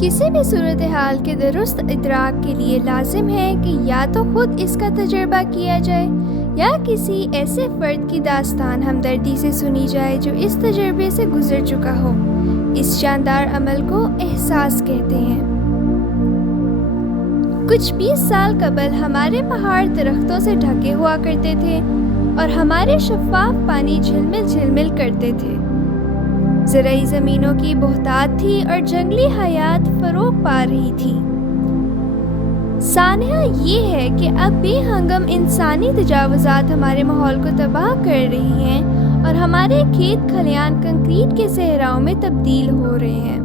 کسی بھی صورتحال کے درست ادراک کے لیے لازم ہے کہ یا تو خود اس کا تجربہ کیا جائے یا کسی ایسے فرد کی داستان ہمدردی سے سنی جائے جو اس تجربے سے گزر چکا ہو۔ اس شاندار عمل کو احساس کہتے ہیں۔ کچھ 20 سال قبل ہمارے پہاڑ درختوں سے ڈھکے ہوا کرتے تھے اور ہمارے شفاف پانی جھلمل جھلمل کرتے تھے۔ زرعی زمینوں کی بہتات تھی اور جنگلی حیات فروغ پا رہی تھی۔ سانحہ یہ ہے کہ اب بے ہنگم انسانی تجاوزات ہمارے ماحول کو تباہ کر رہی ہیں اور ہمارے کھیت کھلیان کنکریٹ کے صحراؤں میں تبدیل ہو رہے ہیں۔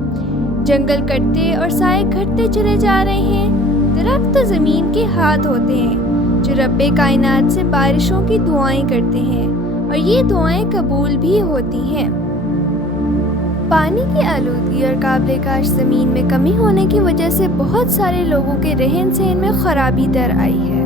جنگل کٹتے اور سائے گھٹتے چلے جا رہے ہیں۔ درخت تو زمین کے ہاتھ ہوتے ہیں جو رب کائنات سے بارشوں کی دعائیں کرتے ہیں اور یہ دعائیں قبول بھی ہوتی ہیں۔ پانی کی آلودگی اور قابل کاشت زمین میں کمی ہونے کی وجہ سے بہت سارے لوگوں کے رہن سہن میں خرابی در آئی ہے۔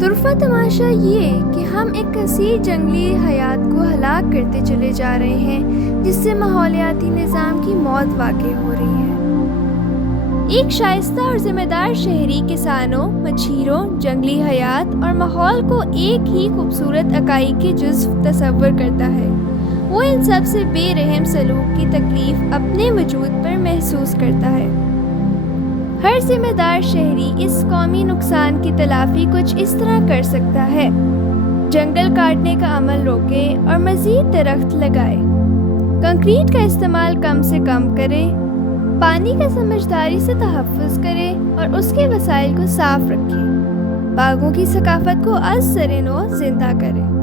طرفہ تماشا یہ کہ ہم ایک کثیر جنگلی حیات کو ہلاک کرتے چلے جا رہے ہیں جس سے ماحولیاتی نظام کی موت واقع ہو رہی ہے۔ ایک شائستہ اور ذمہ دار شہری کسانوں، مچھیروں، جنگلی حیات اور ماحول کو ایک ہی خوبصورت اکائی کے جزو تصور کرتا ہے۔ وہ ان سب سے بے رحم سلوک کی تکلیف اپنے وجود پر محسوس کرتا ہے۔ ہر ذمہ دار شہری اس قومی نقصان کی تلافی کچھ اس طرح کر سکتا ہے: جنگل کاٹنے کا عمل روکے اور مزید درخت لگائے، کنکریٹ کا استعمال کم سے کم کرے، پانی کا سمجھداری سے تحفظ کرے اور اس کے وسائل کو صاف رکھے، باغوں کی ثقافت کو از سر نو زندہ کرے۔